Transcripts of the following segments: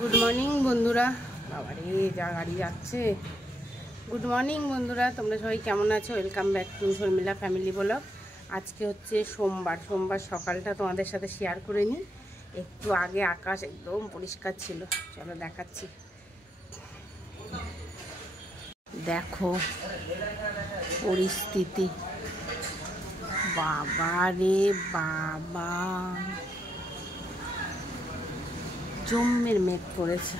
Good morning বন্ধুরা। বাবারে যা গাড়ি যাচ্ছে। গুড মর্নিং বন্ধুরা, তোমরা সবাই কেমন আছো? Welcome back to Sharmila family blog. আজকে হচ্ছে সোমবার সকালটা তোমাদের সাথে শেয়ার করে নিই। একটু আগে আকাশ একদম পরিষ্কার ছিল, চলো দেখাচ্ছি। দেখো পরিস্থিতি, বাবা রে বাবা, জম্মের মেঘ করেছে।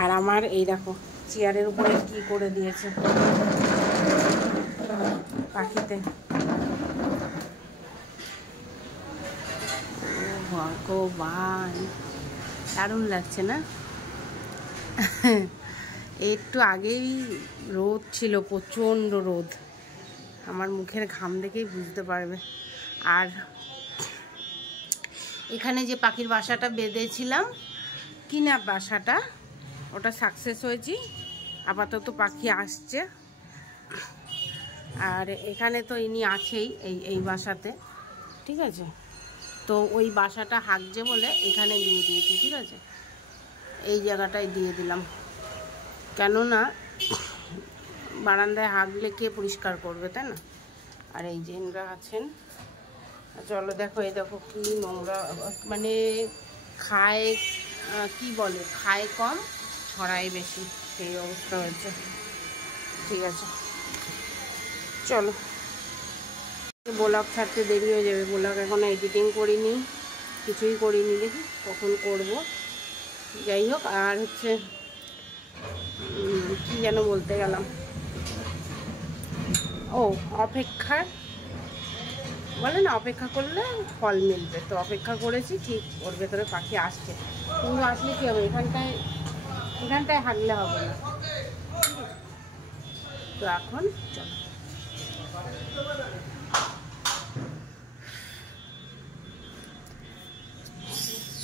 আর আমার এই দেখো চেয়ারের উপরে কি করে দিয়েছে পাখিতে। ভগবান, দারুণ লাগছে না? একটু আগেই রোদ ছিল, প্রচণ্ড রোদ। আমার মুখের ঘাম দেখেই বুঝতে পারবে। আর এখানে যে পাখির বাসাটা বেঁধেছিলাম, কিনা বাসাটা, ওটা সাকসেস হয়েছি। আপাতত পাখি আসছে। আর এখানে তো ইনি আছেই এই বাসাতে, ঠিক আছে? তো ওই বাসাটা হাঁকছে বলে এখানে দিয়ে দিয়েছি, ঠিক আছে? এই জায়গাটায় দিয়ে দিলাম, কেননা বারান্দায় হাঁকলে কে পরিষ্কার করবে, তাই না? আর এই যে এনরা আছেন। চলো দেখো, এই দেখো কি নোংরা, মানে খায়, কি বলে, খায় কম ছড়ায় বেশি, সেই অবস্থা হয়েছে। ঠিক আছে, চলো। ব্লগ ছাড়তে দেরি হয়ে যাবে, ব্লগ এখনো এডিটিং করিনি, কিছুই করিনি, দেখি কখন করব। যাই হোক, আর হচ্ছে কি যেন বলতে গেলাম, ও অপেক্ষার বলে না, অপেক্ষা করলে ফল মিলবে। তো অপেক্ষা করেছি, ঠিক ওর ভেতরে পাখি আসছে। কিন্তু আসলে কী হবে, এখানটায় হাঁটলে হবে না। তো এখন চলো,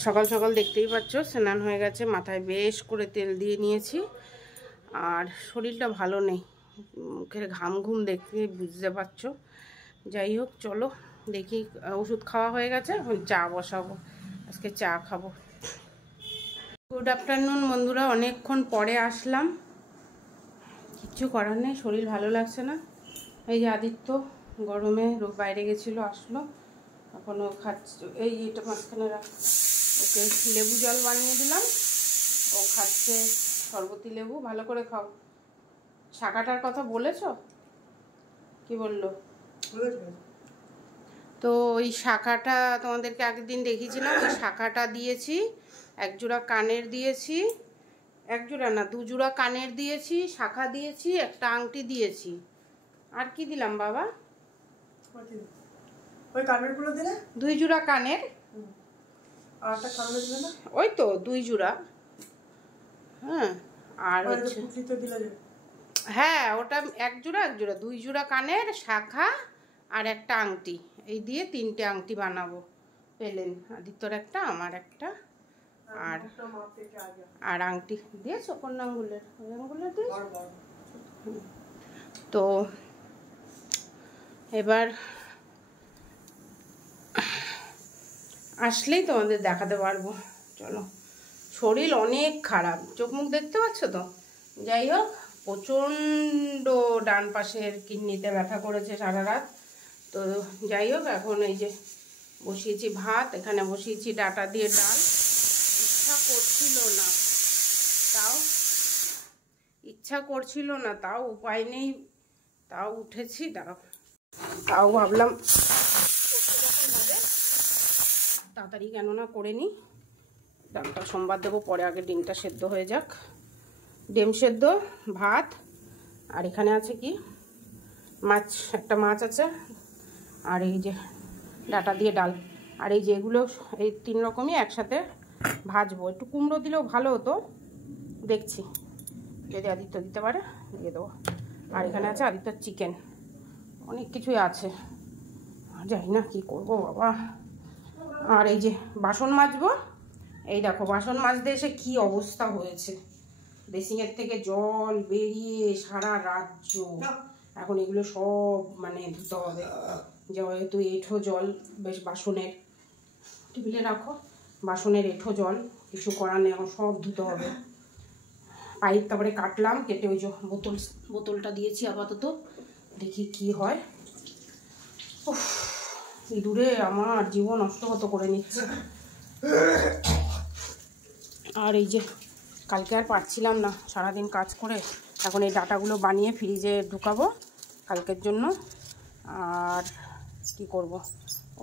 সকাল সকাল দেখতেই পাচ্ছ স্নান হয়ে গেছে, মাথায় বেশ করে তেল দিয়ে নিয়েছি। আর শরীরটা ভালো নেই, মুখের ঘাম দেখতে বুঝতে পারছো। যাই হোক, চলো দেখি। ওষুধ খাওয়া হয়ে গেছে, এখন চা বসাবো, আজকে চা খাবো। গুড আফটারনুন বন্ধুরা, অনেকক্ষণ পরে আসলাম। কিচ্ছু করার নেই, শরীর ভালো লাগছে না। এই যে আদিত্য গরমে বাইরে গেছিলো, আসলো, এখনও খাচ্ছে। এইটা মাঝখানে রাখ, ওকে লেবু জল বানিয়ে দিলাম, ও খাচ্ছে শরবতি লেবু। ভালো করে খাও। শাখাটার কথা বলেছ? কি বললো? তো ওই শাখাটা তোমাদেরকে আগের দিন দেখিয়েছিলাম, ওই শাখাটা দিয়েছি। এক জোড়া কানের দিয়েছি, এক জোড়া না, 2 জোড়া কানের দিয়েছি, শাখা দিয়েছি, একটা আংটি দিয়েছি। আর কি দিলাম বাবা? ওই কানের গুলো দিলে 2 জোড়া কানের, আর একটা কানের দিলে না, ওই তো 2 জোড়া। হ্যাঁ, আর হচ্ছে হ্যাঁ, ওটা এক জোড়া 2 জোড়া কানের, শাখা আর একটা আংটি। এই দিয়ে 3টে আংটি বানাবো। পেলেন আদিত্যর একটা, আমার একটা, আর আংটি দিয়েছো কোন আঙ্গুলের? ওই আঙ্গুলের দিয়েছো। তো এবার আসলেই তোমাদের দেখাতে পারবো। চলো, শরীর অনেক খারাপ, চোখ মুখ দেখতে পাচ্ছ তো। যাই হোক, প্রচণ্ড ডান পাশের কিডনিতে ব্যথা করেছে সারা রাত। তো যাই হোক, এখন এই যে বসিয়েছি ভাত, এখানে বসিয়েছি ডাটা দিয়ে ডাল। ইচ্ছা করছিল না, তাও উপায় নেই, তাও উঠেছি। তাও ভাবলাম তাড়াতাড়ি কেননা করে নিই, ডালটা সোমবার দেবো, পরে আগে ডিমটা সেদ্ধ হয়ে যাক। ডিম সেদ্ধ, ভাত, আর এখানে আছে কি মাছ, একটা মাছ আছে, আর এই যে ডাটা দিয়ে ডাল। আর এই যে এগুলো, এই 3 রকমই একসাথে ভাজবো। একটু কুমড়ো দিলেও ভালো হতো, দেখছি যদি আদিত্য দিতে পারে দিয়ে দেবো। আর এখানে আছে আদিত্যর চিকেন, অনেক কিছুই আছে, জানি না কি করবো বাবা। আর এই যে বাসন মাজবো, এই দেখো বাসন মাজতে এসে কি অবস্থা হয়েছে, বেসিংয়ের থেকে জল বেরিয়ে সারা রাজ্য। এখন এগুলো সব মানে ধুতে হবে, যেহেতু এঁঠো জল, বেশ বাসনের টেবিলে রাখো, বাসনের এঁঠো জল কিছু করার নেই, এখন সব ধুতে হবে। পাইপ তারপরে কাটলাম, কেটে ওই যে বোতলটা দিয়েছি আপাতত, দেখি কি হয়। ইঁদুরে আমার জীবন নষ্ট কত করে নিচ্ছে। আর এই যে কালকে আর পারছিলাম না সারাদিন কাজ করে, এখন এই ডাটাগুলো বানিয়ে ফ্রিজে ঢুকাবো কালকের জন্য। আর কি করব,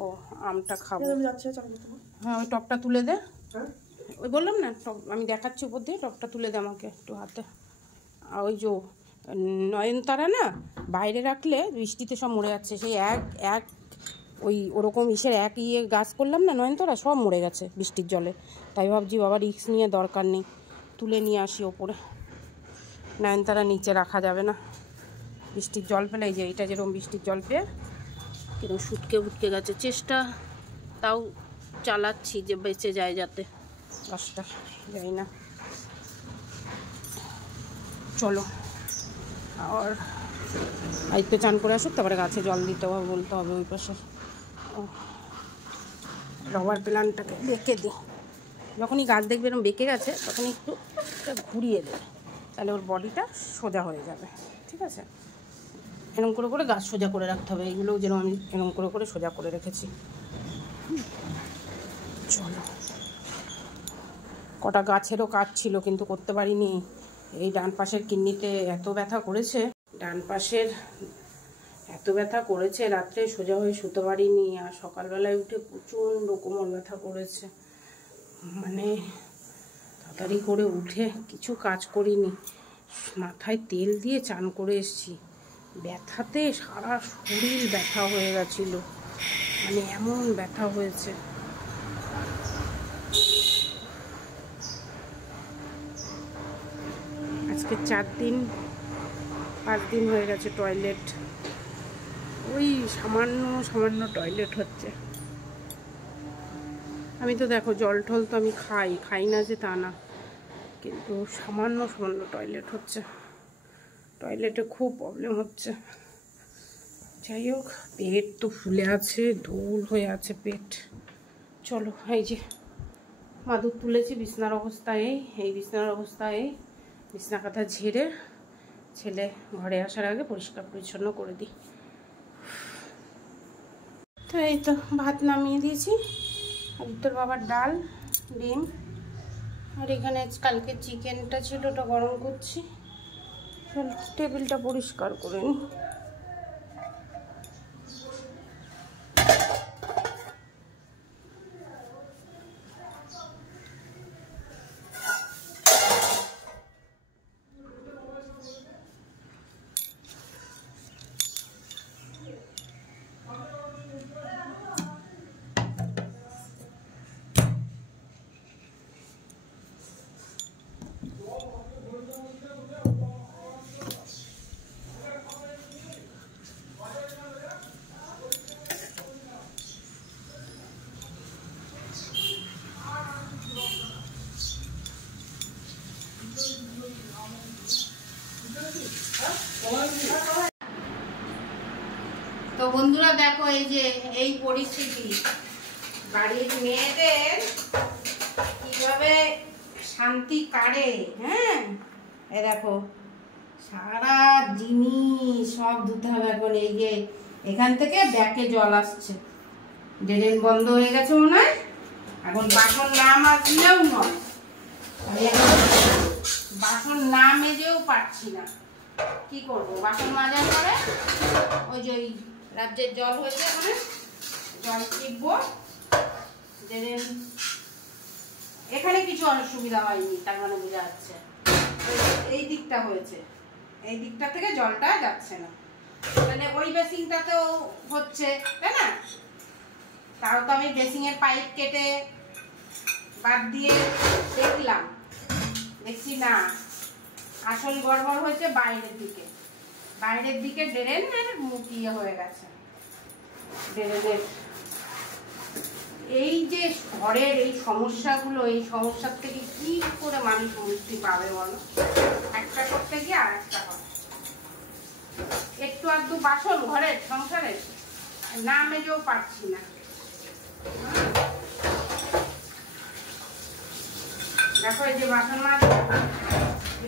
ও আমটা খাবো। হ্যাঁ, ওই টপটা তুলে দে। ওই বললাম না টপ, আমি দেখাচ্ছি উপর দিয়ে, টপটা তুলে দে আমাকে একটু হাতে। আর ওই যে নয়নতারা না বাইরে রাখলে বৃষ্টিতে সব মরে যাচ্ছে, সেই এক ওই ওরকম ইসের এক গাছ করলাম না নয়নতারা, সব মরে গেছে বৃষ্টির জলে। তাই ভাবছি বাবা রিস্ক নিয়ে দরকার নেই, তুলে নিয়ে আসি ওপরে। নয়নতারা নিচে রাখা যাবে না, বৃষ্টির জল পেলে। এই যে এটা যেরকম বৃষ্টির জল পেয়ে কিরকম উটকে গেছে, চেষ্টা তাও চালাচ্ছি যে বেঁচে যায় যাতে গাছটা, যাই না। চলো, আর আইতে চান করে আসুক, তারপরে গাছে জল দিতে হবে, বলতে হবে ওই পাশে। রবার প্ল্যান্টটাকে বেঁকে দিই, যখনই গাছ দেখবে এরকম বেঁকে গেছে তখনই একটু ঘুরিয়ে দেবে, তাহলে ওর বডিটা সোজা হয়ে যাবে। ঠিক আছে, এরকম করে করে গাছ সোজা করে রাখতে হবে। এইগুলো যেন আমি এরকম করে করে সোজা করে রেখেছি। চলো, কটা গাছেরও কাজ ছিল কিন্তু করতে পারিনি। এই ডান পাশের কিডনিতে এত ব্যথা করেছে, ডান পাশের এত ব্যথা করেছে, রাত্রে সোজা হয়ে শুতে পারিনি। আর সকালবেলায় উঠে প্রচণ্ড কোমর ব্যথা করেছে, মানে তাড়াতাড়ি করে উঠে কিছু কাজ করিনি, মাথায় তেল দিয়ে চান করে এসেছি। ব্যথাতে সারা শরীর ব্যথা হয়ে গেছিল, মানে এমন ব্যথা হয়েছে। আজকে 4 দিন 5 দিন হয়ে গেছে টয়লেট, ওই সামান্য টয়লেট হচ্ছে। আমি তো দেখো জল টল তো আমি খাই না যে তা না, কিন্তু সামান্য টয়লেট হচ্ছে, টয়লেটে খুব প্রবলেম হচ্ছে। যাই হোক, পেট তো ফুলে আছে, ঢোল হয়ে আছে পেট। চলো, এই যে মাদুর তুলেছি, বিছনার অবস্থায় এই বিছনার অবস্থায় বিছনা কাঁথা ঝেড়ে ছেলে ঘরে আসার আগে পরিষ্কার পরিচ্ছন্ন করে দিই। তো এই তো ভাত নামিয়ে দিয়েছি, আদিত্যর বাবার ডাল, ডিম, আর এখানে কালকে চিকেনটা ছিল ওটা গরম করছি। চলো টেবিলটা পরিষ্কার করে নিই। তো বন্ধুরা দেখো, এই যে এই পরিস্থিতি, বাড়ির মেয়েদের কিভাবে শান্তি কাড়ে। হ্যাঁ, এ দেখো সারা জিনিস সব ধুতে হবে এখন। এই যে এখান থেকে ব্যাকে জল আসছে, ড্রেন বন্ধ হয়ে গেছে মনে হয়, এখন বাসন না মাজলেও নয়, বাসন না মেজেও পারছি না। কি করবো, বাসন মাজার পরে ওই যে রাজ্যের জল হয়েছে, এখানে জল টিপবো। এখানে কিছু অসুবিধা হয়নি, তার মানে বোঝা যাচ্ছে এই দিকটা হয়েছে, এই দিকটা থেকে জলটা যাচ্ছে না, মানে ওই বেসিংটাতেও হচ্ছে, তাই না? তাও তো আমি বেসিং এর পাইপ কেটে বাদ দিয়ে দেখছি না, আসল গড়বড় হয়েছে বাইরের দিকে ড্রেনের মুখিয়ে হয়ে গেছে। ড্রেনের এই যে ঘরের এই সমস্যাগুলো, এই সমস্যার থেকে কি করে মানুষ মুক্তি পাবে বলো? একটা করতে গিয়ে আর একটা হয়। একটু আধটু বাসন ঘরের সংসারের না মেজেও পারছি না। দেখো এই যে বাসন মাছ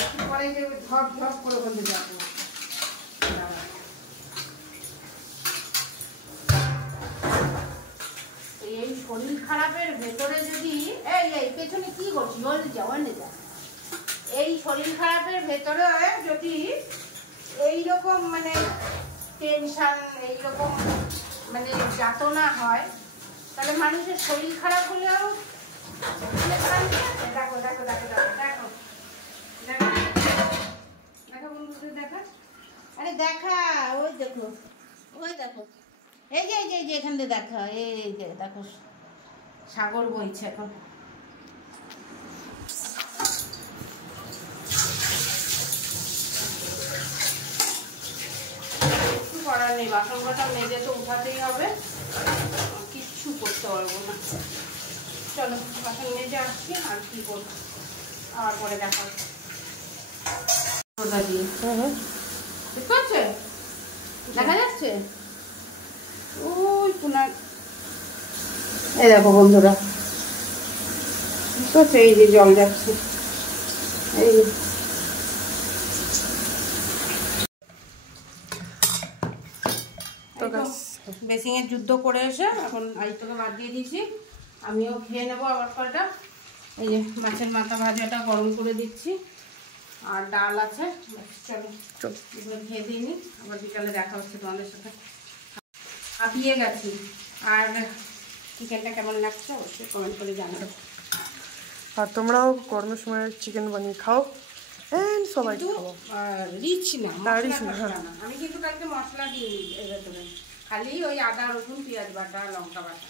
একটু পরে যে ঝপ ঝপ করে বলতে যাবো। এই শরীর খারাপের ভেতরে যদি এই পেছনে কি করছি এই শরীর খারাপের ভেতরে যদি এইরকম মানে টেনশন এইরকম মানে যাতনা হয় তাহলে মানুষের শরীর খারাপ হলেও দেখো দেখো দেখো দেখো দেখো দেখো দেখো বন্ধুদের দেখা, আরে দেখা ওই দেখো এই যে এখান থেকে দেখা এই যে দেখো সাগর বইছে এখন। কিছু করার নেই, বাসন কটা মেজে তো উঠাতেই হবে, কিচ্ছু করতে পারবো না। চলো বাসন মেজে আসছি, আর কি করবো আবার পরে দেখা হচ্ছে। দিয়ে ঠিক আছে, দেখা যাচ্ছে ওই পুনার। এই দেখো বন্ধুরা বুঝতে, এই যে জল যাচ্ছে, এই বেসিংয়ের যুদ্ধ করে এসে এখন আইতকে বাদ দিয়ে দিয়েছি, আমিও খেয়ে নেবো আবার কয়টা। এই যে মাছের মাথা ভাজাটা গরম করে দিচ্ছি, আর ডাল আছে। চলো এবার খেয়ে দিয়ে নি, আবার বিকালে দেখা হচ্ছে তোমাদের সাথে। হাঁপিয়ে গেছি, আর চিকেনটা কেমন লাগছে অবশ্যই কমেন্ট করে জানাবে। আর তোমরাও গরমের সময় চিকেন বানিয়ে খাও, সবাই রিচ না, আমি কিন্তু কালকে মশলা দিই এর ভেতরে, খালি ওই আদা রসুন পেঁয়াজ বাটা লঙ্কা বাটা।